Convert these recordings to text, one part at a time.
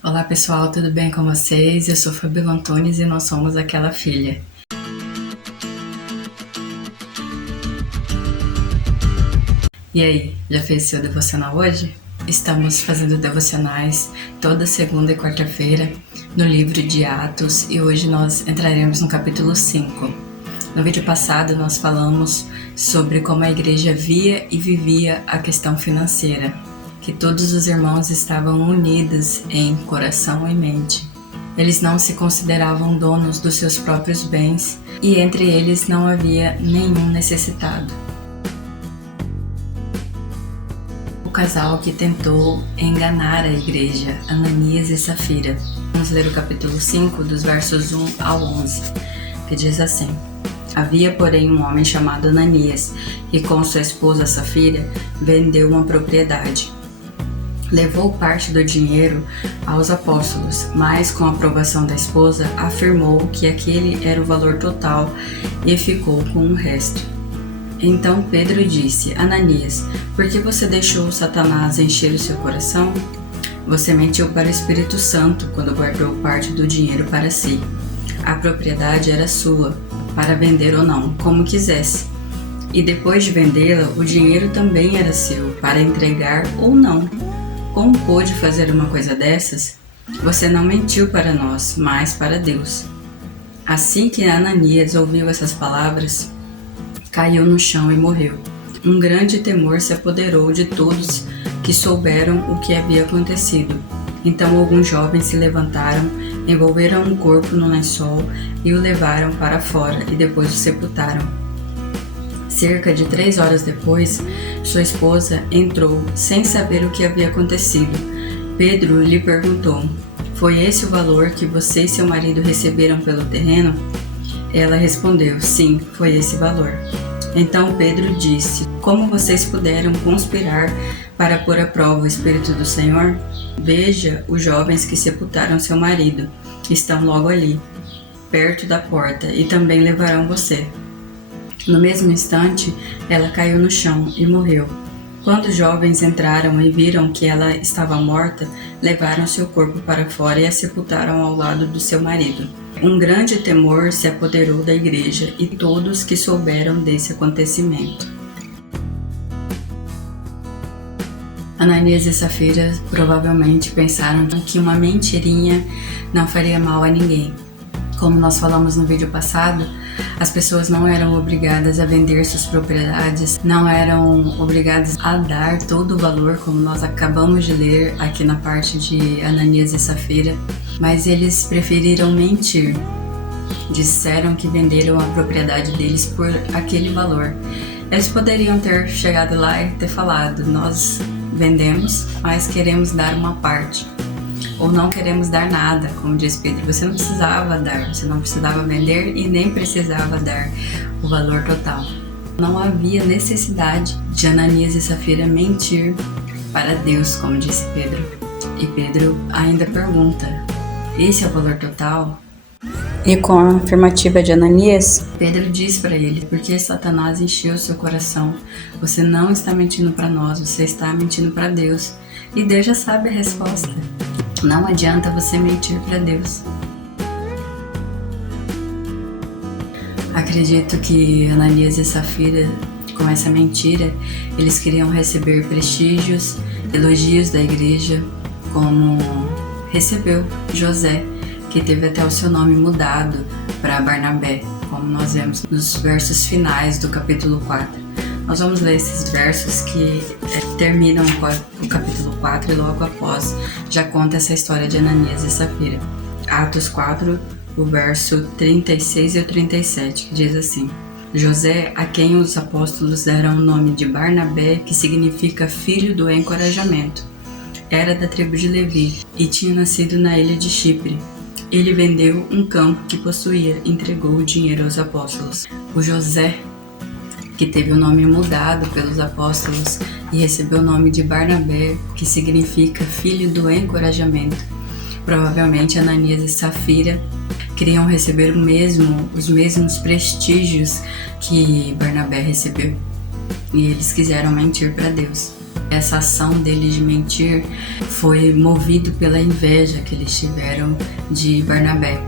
Olá pessoal, tudo bem com vocês? Eu sou Fabíola Antunes e nós somos Aquela Filha. E aí, já fez seu devocional hoje? Estamos fazendo devocionais toda segunda e quarta-feira no livro de Atos e hoje nós entraremos no capítulo 5. No vídeo passado nós falamos sobre como a igreja via e vivia a questão financeira, que todos os irmãos estavam unidos em coração e mente. Eles não se consideravam donos dos seus próprios bens e entre eles não havia nenhum necessitado. O casal que tentou enganar a igreja, Ananias e Safira. Vamos ler o capítulo 5, dos versos 1 ao 11, que diz assim: Havia, porém, um homem chamado Ananias, que com sua esposa Safira vendeu uma propriedade. Levou parte do dinheiro aos apóstolos, mas com a aprovação da esposa afirmou que aquele era o valor total e ficou com o resto. Então Pedro disse: Ananias, por que você deixou Satanás encher o seu coração? Você mentiu para o Espírito Santo quando guardou parte do dinheiro para si. A propriedade era sua, para vender ou não, como quisesse. E depois de vendê-la, o dinheiro também era seu, para entregar ou não. Como pôde fazer uma coisa dessas? Você não mentiu para nós, mas para Deus. Assim que Ananias ouviu essas palavras, caiu no chão e morreu. Um grande temor se apoderou de todos que souberam o que havia acontecido. Então alguns jovens se levantaram, envolveram o corpo no lençol e o levaram para fora e depois o sepultaram. Cerca de 3 horas depois, sua esposa entrou sem saber o que havia acontecido. Pedro lhe perguntou: Foi esse o valor que você e seu marido receberam pelo terreno? Ela respondeu: Sim, foi esse valor. Então Pedro disse: Como vocês puderam conspirar para pôr à prova o Espírito do Senhor? Veja os jovens que sepultaram seu marido. Estão logo ali, perto da porta, e também levarão você. No mesmo instante, ela caiu no chão e morreu. Quando os jovens entraram e viram que ela estava morta, levaram seu corpo para fora e a sepultaram ao lado do seu marido. Um grande temor se apoderou da igreja e todos que souberam desse acontecimento. Ananias e Safira provavelmente pensaram que uma mentirinha não faria mal a ninguém. Como nós falamos no vídeo passado, as pessoas não eram obrigadas a vender suas propriedades, não eram obrigadas a dar todo o valor, como nós acabamos de ler aqui na parte de Ananias e Safira, mas eles preferiram mentir. Disseram que venderam a propriedade deles por aquele valor. Eles poderiam ter chegado lá e ter falado: nós vendemos, mas queremos dar uma parte. Ou não queremos dar nada, como diz Pedro. Você não precisava dar, você não precisava vender e nem precisava dar o valor total. Não havia necessidade de Ananias e Safira mentir para Deus, como disse Pedro. E Pedro ainda pergunta: esse é o valor total? E com a afirmativa de Ananias, Pedro diz para ele: porque Satanás encheu seu coração? Você não está mentindo para nós, você está mentindo para Deus. E Deus já sabe a resposta. Não adianta você mentir para Deus. Acredito que Ananias e Safira, com essa mentira, eles queriam receber prestígios, elogios da igreja, como recebeu José, que teve até o seu nome mudado para Barnabé, como nós vemos nos versos finais do capítulo 4. Nós vamos ler esses versos que terminam o capítulo 4 e logo após já conta essa história de Ananias e Safira. Atos 4, o verso 36 e o 37, que diz assim: José, a quem os apóstolos deram o nome de Barnabé, que significa filho do encorajamento, era da tribo de Levi e tinha nascido na ilha de Chipre. Ele vendeu um campo que possuía e entregou o dinheiro aos apóstolos. O José, que teve o nome mudado pelos apóstolos e recebeu o nome de Barnabé, que significa filho do encorajamento. Provavelmente Ananias e Safira queriam receber os mesmos prestígios que Barnabé recebeu. E eles quiseram mentir para Deus. Essa ação deles de mentir foi movido pela inveja que eles tiveram de Barnabé.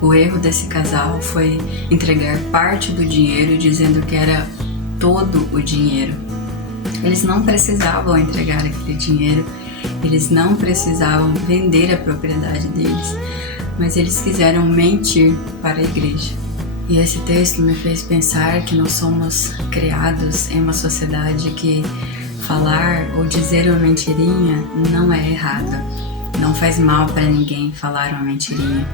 O erro desse casal foi entregar parte do dinheiro dizendo que era todo o dinheiro. Eles não precisavam entregar aquele dinheiro, eles não precisavam vender a propriedade deles, mas eles quiseram mentir para a igreja. E esse texto me fez pensar que nós somos criados em uma sociedade que falar ou dizer uma mentirinha não é errado. Não faz mal para ninguém falar uma mentirinha.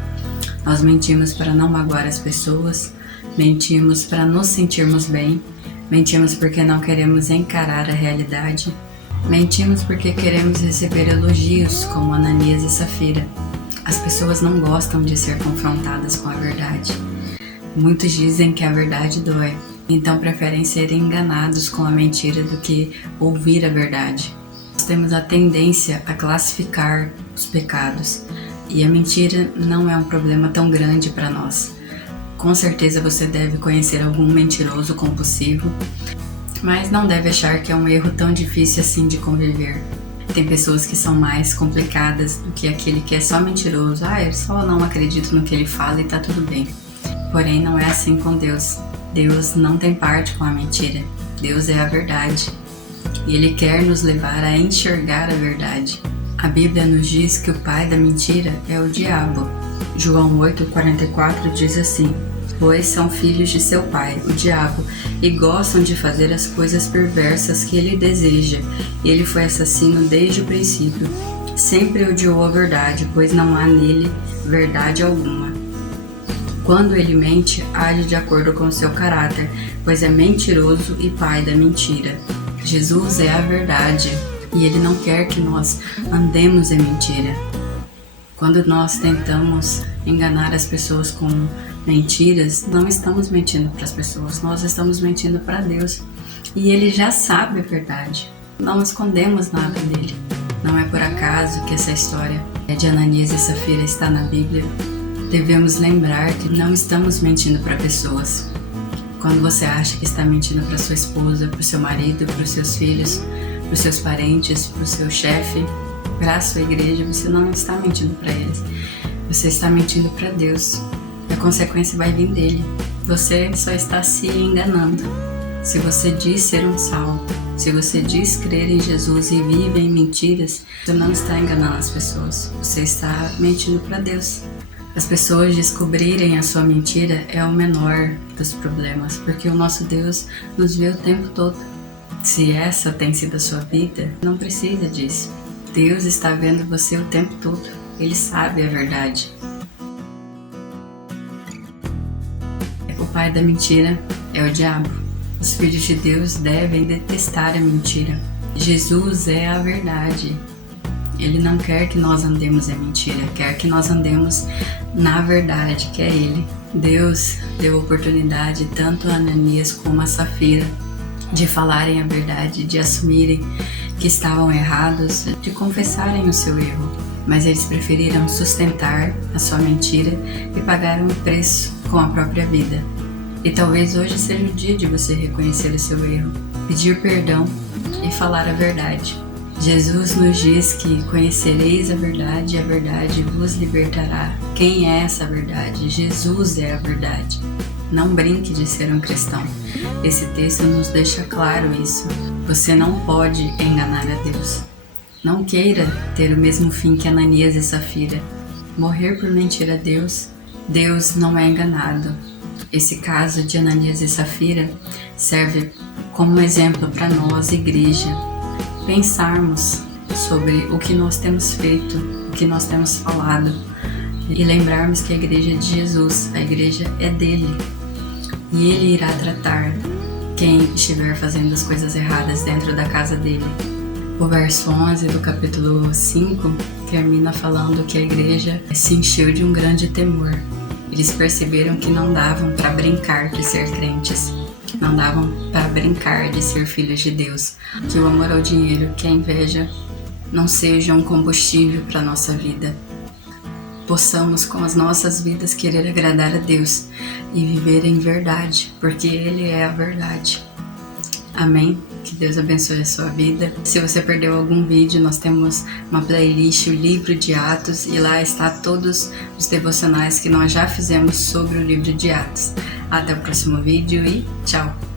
Nós mentimos para não magoar as pessoas, mentimos para nos sentirmos bem, mentimos porque não queremos encarar a realidade, mentimos porque queremos receber elogios como Ananias e Safira. As pessoas não gostam de ser confrontadas com a verdade. Muitos dizem que a verdade dói, então preferem ser enganados com a mentira do que ouvir a verdade. Nós temos a tendência a classificar os pecados, e a mentira não é um problema tão grande para nós. Com certeza você deve conhecer algum mentiroso compulsivo, mas não deve achar que é um erro tão difícil assim de conviver. Tem pessoas que são mais complicadas do que aquele que é só mentiroso. Eu só não acredito no que ele fala e tá tudo bem. Porém, não é assim com Deus. Deus não tem parte com a mentira. Deus é a verdade. E Ele quer nos levar a enxergar a verdade. A Bíblia nos diz que o pai da mentira é o diabo. João 8,44 diz assim: pois são filhos de seu pai, o diabo, e gostam de fazer as coisas perversas que ele deseja. Ele foi assassino desde o princípio. Sempre odiou a verdade, pois não há nele verdade alguma. Quando ele mente, age de acordo com seu caráter, pois é mentiroso e pai da mentira. Jesus é a verdade, e Ele não quer que nós andemos em mentira. Quando nós tentamos enganar as pessoas com mentiras, não estamos mentindo para as pessoas, nós estamos mentindo para Deus. E Ele já sabe a verdade. Não escondemos nada dele. Não é por acaso que essa história de Ananias e Safira está na Bíblia. Devemos lembrar que não estamos mentindo para pessoas. Quando você acha que está mentindo para sua esposa, para o seu marido, para os seus filhos, para os seus parentes, para o seu chefe, para a sua igreja, você não está mentindo para eles. Você está mentindo para Deus. A consequência vai vir dele. Você só está se enganando. Se você diz ser um salvo, se você diz crer em Jesus e vive em mentiras, você não está enganando as pessoas. Você está mentindo para Deus. As pessoas descobrirem a sua mentira é o menor dos problemas, porque o nosso Deus nos vê o tempo todo. Se essa tem sido a sua vida, não precisa disso. Deus está vendo você o tempo todo. Ele sabe a verdade. O pai da mentira é o diabo. Os filhos de Deus devem detestar a mentira. Jesus é a verdade. Ele não quer que nós andemos em mentira, quer que nós andemos na verdade, que é Ele. Deus deu oportunidade tanto a Ananias como a Safira de falarem a verdade, de assumirem que estavam errados, de confessarem o seu erro. Mas eles preferiram sustentar a sua mentira e pagaram o preço com a própria vida. E talvez hoje seja o dia de você reconhecer o seu erro, pedir perdão e falar a verdade. Jesus nos diz que conhecereis a verdade e a verdade vos libertará. Quem é essa verdade? Jesus é a verdade. Não brinque de ser um cristão. Esse texto nos deixa claro isso. Você não pode enganar a Deus. Não queira ter o mesmo fim que Ananias e Safira. Morrer por mentir a Deus. Deus não é enganado. Esse caso de Ananias e Safira serve como um exemplo para nós, igreja, pensarmos sobre o que nós temos feito, o que nós temos falado e lembrarmos que a igreja é de Jesus, a igreja é dele e ele irá tratar quem estiver fazendo as coisas erradas dentro da casa dele. O verso 11 do capítulo 5 termina falando que a igreja se encheu de um grande temor. Eles perceberam que não davam para brincar de ser crentes. Não davam para brincar de ser filhos de Deus. Que o amor ao dinheiro, que a inveja não seja um combustível para a nossa vida. Possamos com as nossas vidas querer agradar a Deus e viver em verdade, porque Ele é a verdade. Amém? Que Deus abençoe a sua vida. Se você perdeu algum vídeo, nós temos uma playlist, o livro de Atos, e lá está todos os devocionais que nós já fizemos sobre o livro de Atos. Até o próximo vídeo e tchau!